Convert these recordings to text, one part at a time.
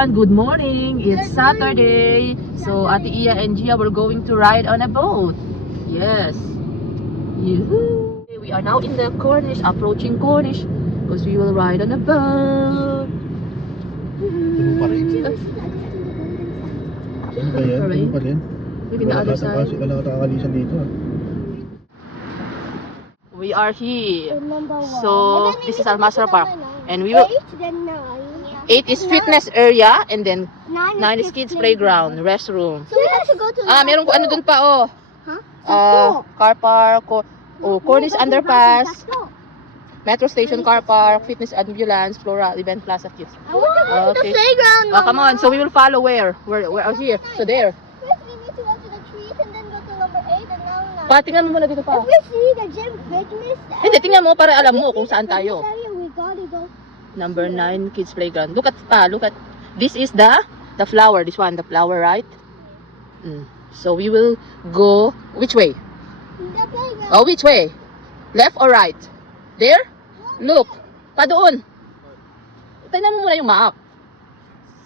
everyone, good morning. It's Saturday. So Ate Iya and Gia were going to ride on a boat. Yes. Yoo-hoo. We are now in the Cornish, approaching Cornish, because we will ride on a boat. Ano pa rin? Ano ba yan? Ano pa rin? Maybe the other side. Wala nakakalisan dito ah. We are here. So this is Almasra Park. And we will 8 is fitness area, and then 9 is kids playground, restroom. So we have to go to Meron ko ano dun pa oh. Huh? Car park, Cornish underpass, metro station car park, fitness ambulance, floral event plaza kids. I want to go to the playground. Oh, come on. So we will follow where? We're here. So there. First we need to go to the trees and then go to number 8 and now Tingnan mo muna dito pa. if we see the gym fitness Hindi, tingnan mo para alam mo kung saan tayo. area, we gotta go. Number 9 kids playground. Look at this is the flower. This one, the flower, right? So we will go which way? The playground. Oh, which way? Left or right? There? Look. Pa doon. Tingnan mo muna yung map.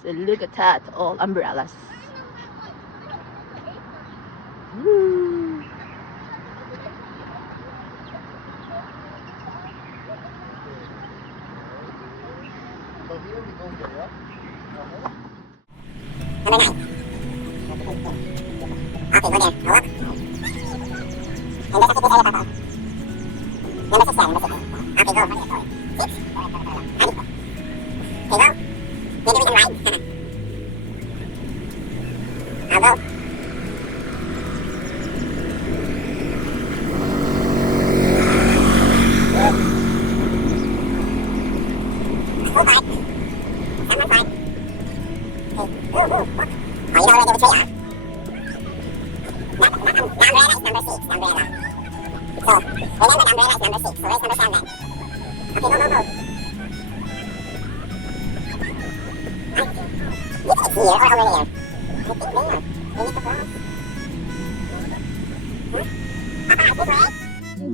So look at that. All umbrellas.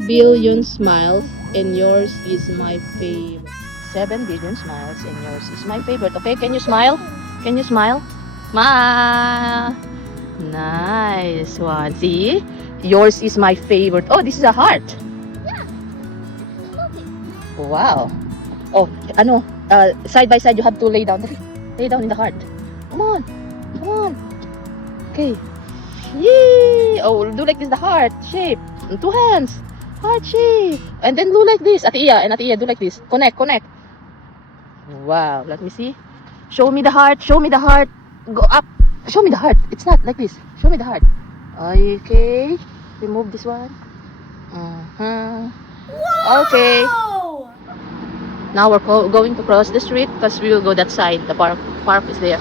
Billion smiles and yours is my favorite. 7 billion smiles and yours is my favorite. Okay, can you smile? Can you smile? Smile. Nice one. See? Yours is my favorite. Oh, this is a heart. Wow. Oh, side by side you have to lay down. Lay down in the heart. Come on. Come on. Okay. Yay! Oh, do like this, the heart shape. 2 hands. Heart shape. And then do like this. Ate Iya, do like this. Connect. Wow. Let me see. Show me the heart. Show me the heart. Go up. Show me the heart. It's not like this. Show me the heart. Okay. Remove this one. Okay. Now we're going to cross the street because we will go that side. The park is there.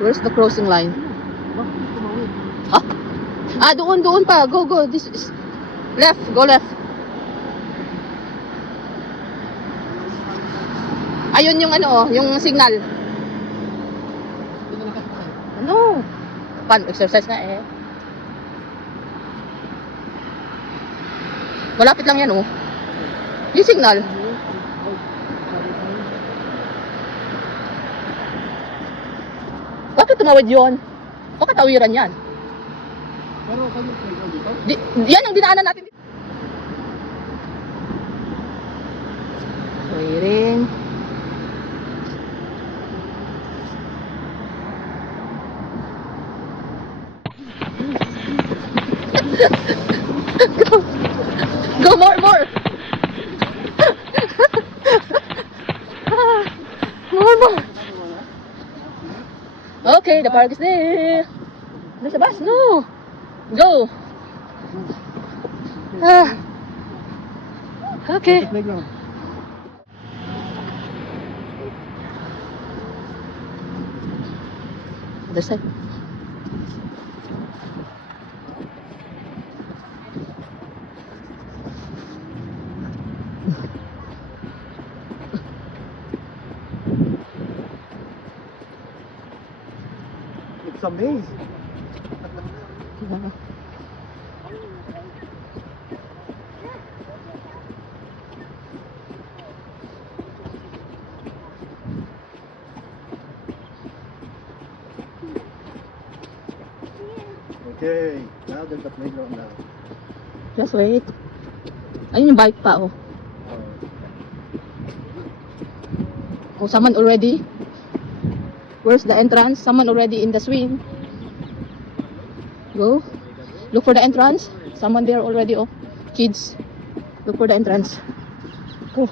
Where's the crossing line? Huh? Doon pa. Go. This is left. Go left. Ayun yung yung signal. Ano? Exercise na eh. Malapit lang yan yung signal. Bakit tumawid yun? O katawiran yan? Pero kayo dito? Yan ang dinaanan natin dito. Waiting. Go more. More. Okay, the park is there. There's a bus. No. Go. Okay. Other side. It's a maze. Okay, now there's the playground now. Just wait. Ayun yung bike pa, oh. Oh, someone already? Where's the entrance? Someone already in the swing. Go. Look for the entrance. Someone there already, oh. Kids. Look for the entrance. Go.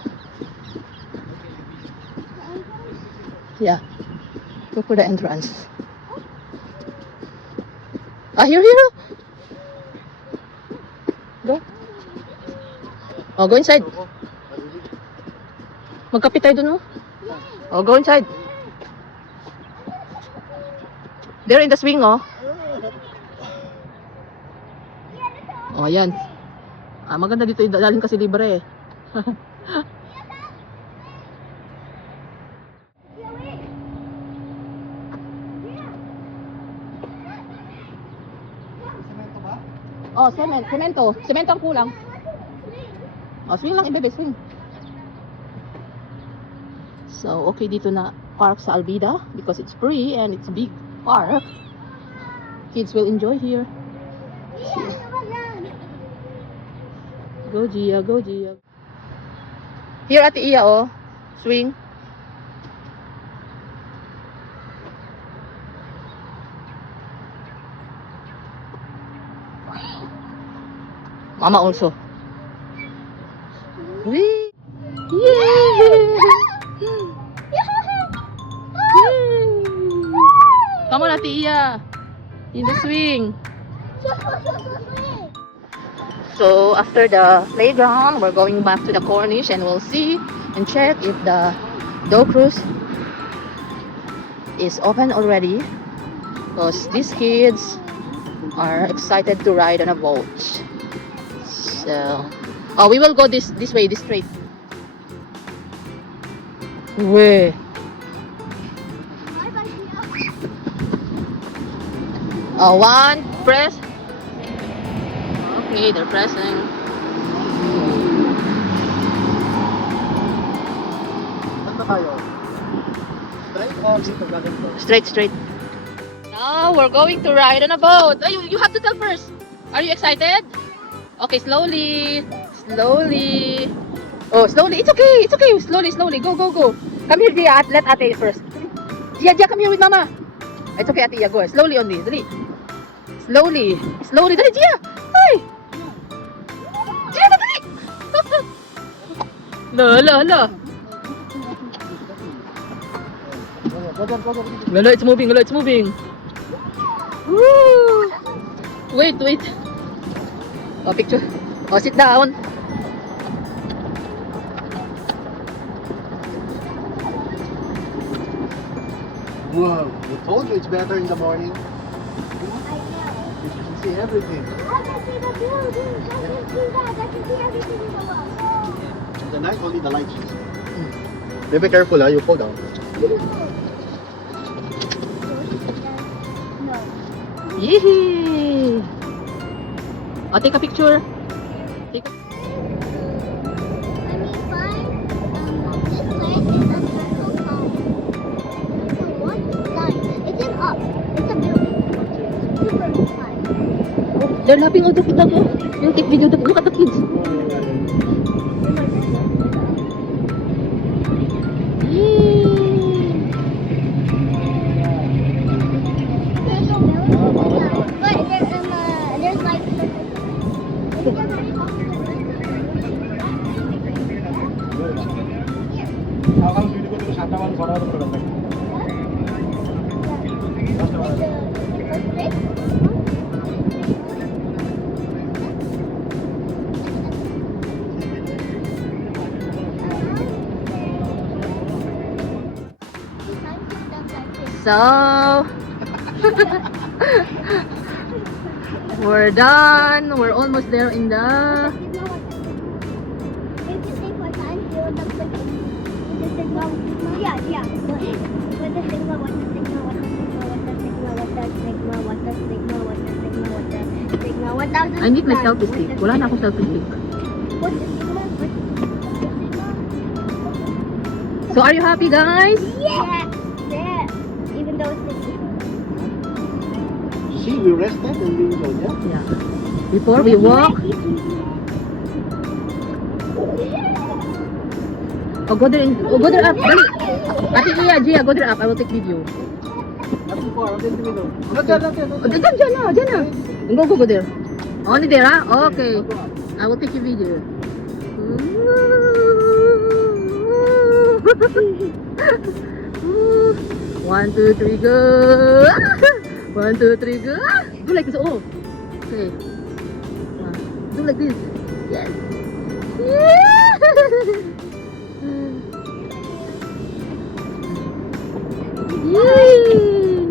Yeah. Look for the entrance. Ah, here. Go. Oh, go inside. Magkapit tayo dun, oh. Oh, go inside. They're in the swing, oh. Oh, ayan. Ah, maganda dito. Dalhin kasi libre, eh. Oh, semento. Semento ang kulang. Oh, swing lang, ibebe, swing. So, okay dito na park sa Albida because it's free and it's a big park. Kids will enjoy here. Go, Gia, go, Gia. Here, Ate Iya, oh. Swing. Mama also. Whee! Yay! Come on, Ate Iya. In the swing. So, after the playground, we're going back to the Cornish and we'll see and check if the Doe Cruise is open already. Because these kids are excited to ride on a boat. So, oh, we will go this way, this straight. Way. Oh, one, press. Okay, they're pressing. Saan ba tayo? Straight or dito galing to? Straight. Now we're going to ride on a boat. Oh, you have to tell first. Are you excited? Okay, slowly. Oh, slowly. It's okay. Slowly. Go. Come here, Gia. Let Ate first. Gia, come here with Mama. It's okay, Ate. Go. Slowly only. Dali. Slowly. Dali, Gia. Hey. Gia, dali. La. Lolo, it's moving. Woo! Wait. Oh, picture. Oh, sit down. Whoa, I told you it's better in the morning. You can see everything. I can see the buildings. I can see that. I can see everything in the world. In the night, only the lights. Be careful, you fall down. No. Yee! Oh, take a picture. Take a... I mean, fine. This leg is a circle sign. So what sign? It's an up. It's a building. Super high. They're laughing out of the dog. You take video. Look at the kids. Yee! There's a building. But there's like So, we're done. We're almost there in the... I need my selfie stick. Wala na akong selfie stick. So, are you happy, guys? Yeah. Yeah. Even though it's See, we rested and we enjoyed, yeah? Yeah. Before we walk. Oh, go there. Oh, go there up. Dali. Ate Gia, go there up. I will take video. Not too far, okay, in the middle. Not there, not there, not Oh, there. dyan na. Go there. Only there, ha? Okay. I will take a video. One, two, three, go. 1, 2, 3, go. Do like this. Oh. Okay. Do like this. Yes. Yay.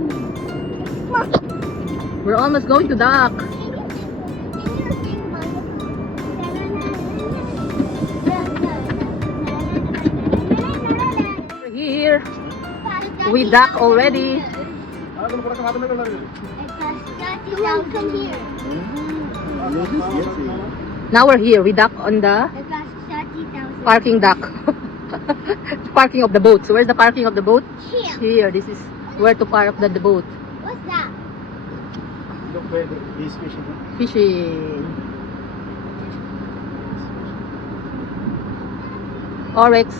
We're almost going to dock. We're here. We dock already. Now we're here. We dock on the parking dock. Parking of the boat. So where's the parking of the boat? Here. This is where to park the boat. What's that? Look where he's fishing. Fishing. Oryx.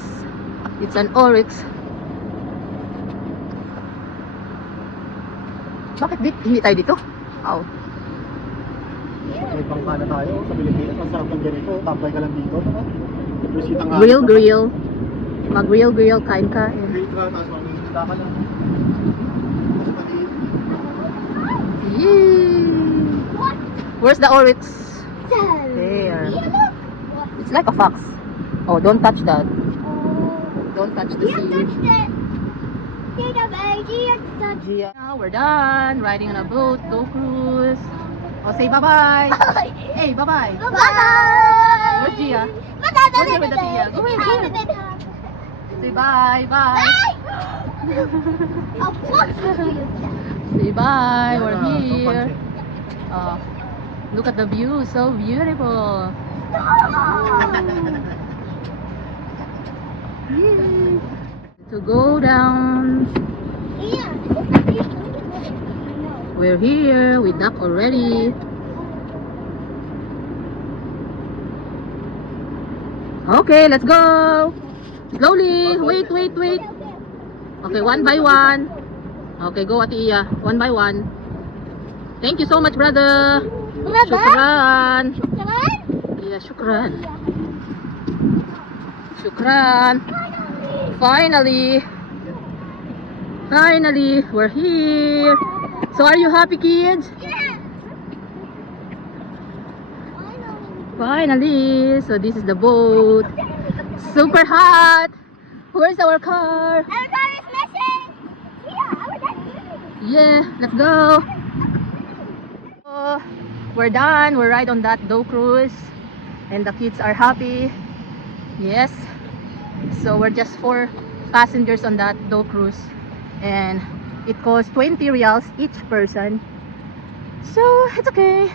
It's an oryx. Bakit hindi tayo dito? Oh. May pangkana tayo sa Pilipinas. Masarap ng ganito. Tambay ka lang dito. Rusita nga. Grill. Mag-grill, kain. Grill ka, tapos mangingisda ka lang. Mas maliit. Yay! Where's the oryx? There. It's like a fox. Oh, don't touch that. Don't touch the sea. Now we're done riding on a boat. Go cruise. Oh, say bye-bye. Hey, bye-bye. Bye-bye! Where's Gia? Bye-bye! Where's the Gia? Go ahead. Say bye. Of course you. Say bye. We're Yeah, so here. fun. Look at the view. So beautiful. Yay. To go down. We're here. We dock already. Okay, let's go. Slowly. Wait. Okay, one by one. Okay, go Ate Iya. One by one. Thank you so much, brother. Shukran. Yeah, shukran. Finally, we're here. So are you happy, kids? Finally. So this is the boat. Super hot. Where's our car? Yeah, let's go. Oh, we're done. We're right on that Go Cruise. And the kids are happy. Yes. So we're just 4 passengers on that Do Cruise. And it costs 20 reals each person. So it's okay.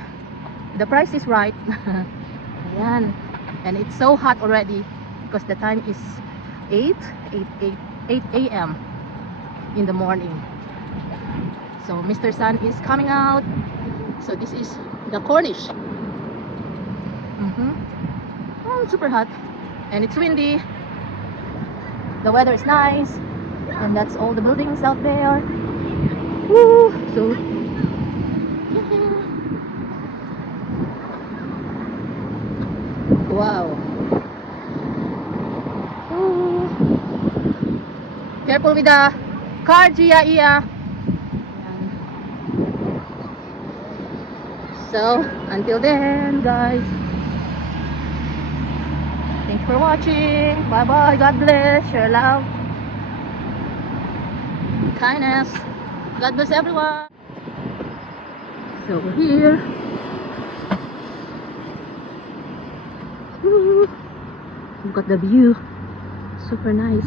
The price is right. Yan. And it's so hot already because the time is 8 a.m. in the morning. So Mr. Sun is coming out. So this is the Cornish. Oh, it's super hot. And it's windy. The weather is nice. And that's all the buildings out there. Woo! So yeah. Wow. Ooh. Careful with the car, Gia, Iya. So, until then, guys. Thanks for watching. Bye-bye. God bless. Share love. Kindness. God bless everyone. So, we're here. Woo. Look at the view. Super nice.